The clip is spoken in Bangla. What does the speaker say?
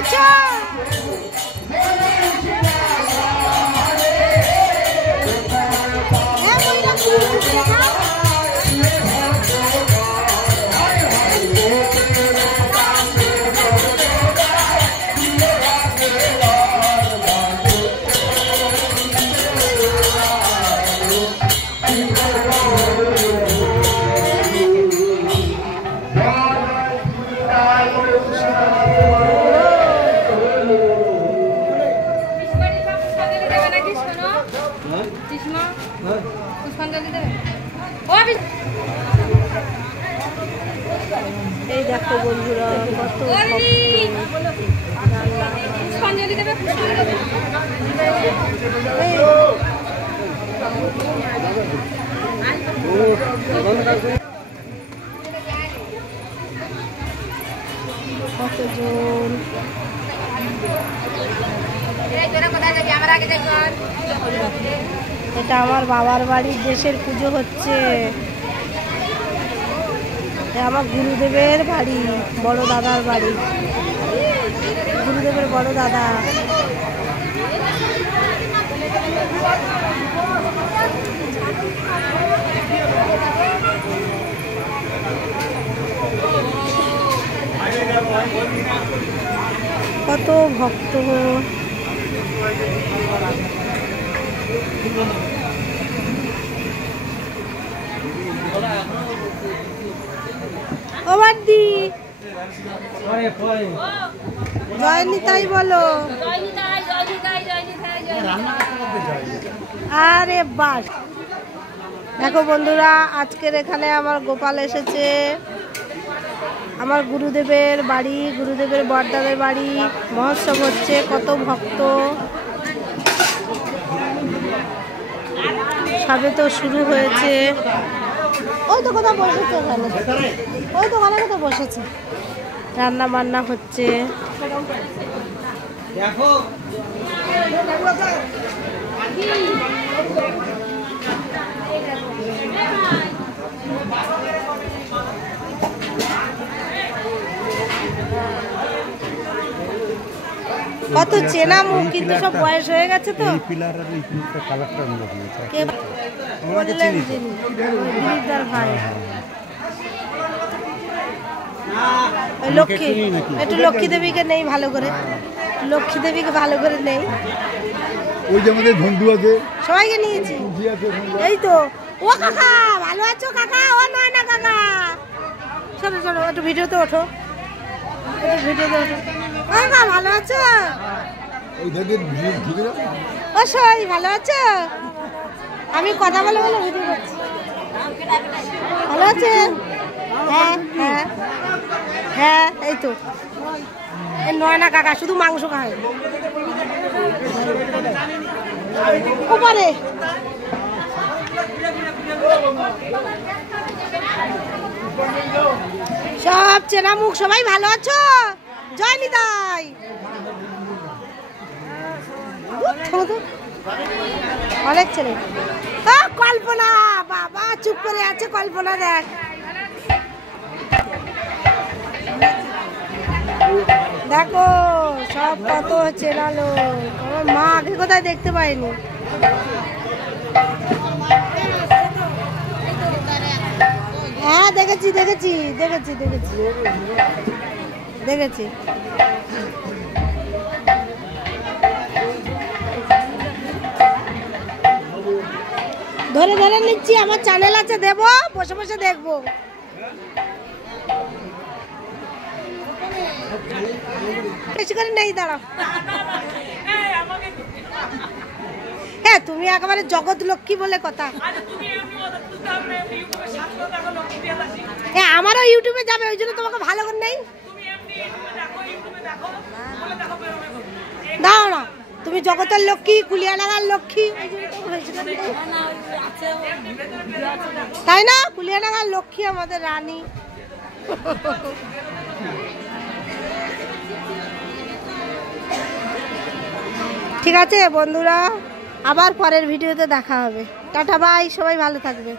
আছো? এই দেখো বন্ধুরা কত কতজন এটা আমার বাবার বাড়ির দেশের পুজো হচ্ছে। আমার গুরুদেবের বাড়ি, বড় দাদার বাড়ি, গুরুদেবের বড় দাদা। কত ভক্ত ওবাদি জয়নি তাই বলো। আরে বাস দেখো বন্ধুরা, আজকের এখানে আমার গোপাল এসেছে। আমার গুরুদেবের বাড়ি, গুরুদেবের বড়দাদের বাড়ি মহোৎসব হচ্ছে। কত ভক্ত, সবে তো শুরু হয়েছে। ওই তো কোথাও বসেছে, ওই তো ওখানে কোথাও বসেছে, রান্না বান্না হচ্ছে। কত চেনা মুখ, কিন্তু সব বয়স হয়ে গেছে তো। ভাই লক্ষ্মী, একটু লক্ষ্মী দেবীকে নেই ভালো করে, লক্ষ্মী দেবীকে ভালো করে নেই। ওই যে আমাদের বন্ধু আছে, সবাইকে নিয়েছি। এই তো ও কাকা, ভালো আছো কাকা? ও নয় না কাকা, চলো চলো একটু ভিডিওতে ওঠো, একটু ভিডিওতে ওঠো। ও কাকা ভালো আছো? ও সবাই ভালো আছো? আমি কথা বলে বলে ভিডিও করছি। ভালো আছে? হ্যাঁ হ্যাঁ হ্যাঁ, এই তো নয় না কাকা, শুধু মাংস খায় উপরে। সব চেনা মুখ, সবাই ভালো আছো? জয় নিতাই। অনেক ছেলে। কল্পনা, বাবা চুপ করে আছে কল্পনা, দেখ দেখো সব কত চেনালো। আমার মা আগে কোথায় দেখতে পাইনি। হ্যাঁ দেখেছি দেখেছি দেখেছি দেখেছি দেখেছি। ধরে ধরে নিচ্ছি, আমার চ্যানেল আছে, দেবো, বসে বসে দেখবো। বেশি করে নেই, দাঁড়াও। হ্যাঁ তুমি একেবারে জগৎ লক্ষ্মী বলে কথা। হ্যাঁ আমারও ইউটিউবে যাবে, ওই জন্য তোমাকে ভালো করে নেই। দাও না, তুমি জগতের লক্ষ্মী, কুলিয়াডাঙ্গার লক্ষ্মী, তাই না? কুলিয়াডাঙ্গার লক্ষ্মী আমাদের রানী। ঠিক আছে বন্ধুরা, আবার পরের ভিডিওতে দেখা হবে। টাটা বাই, সবাই ভালো থাকবে।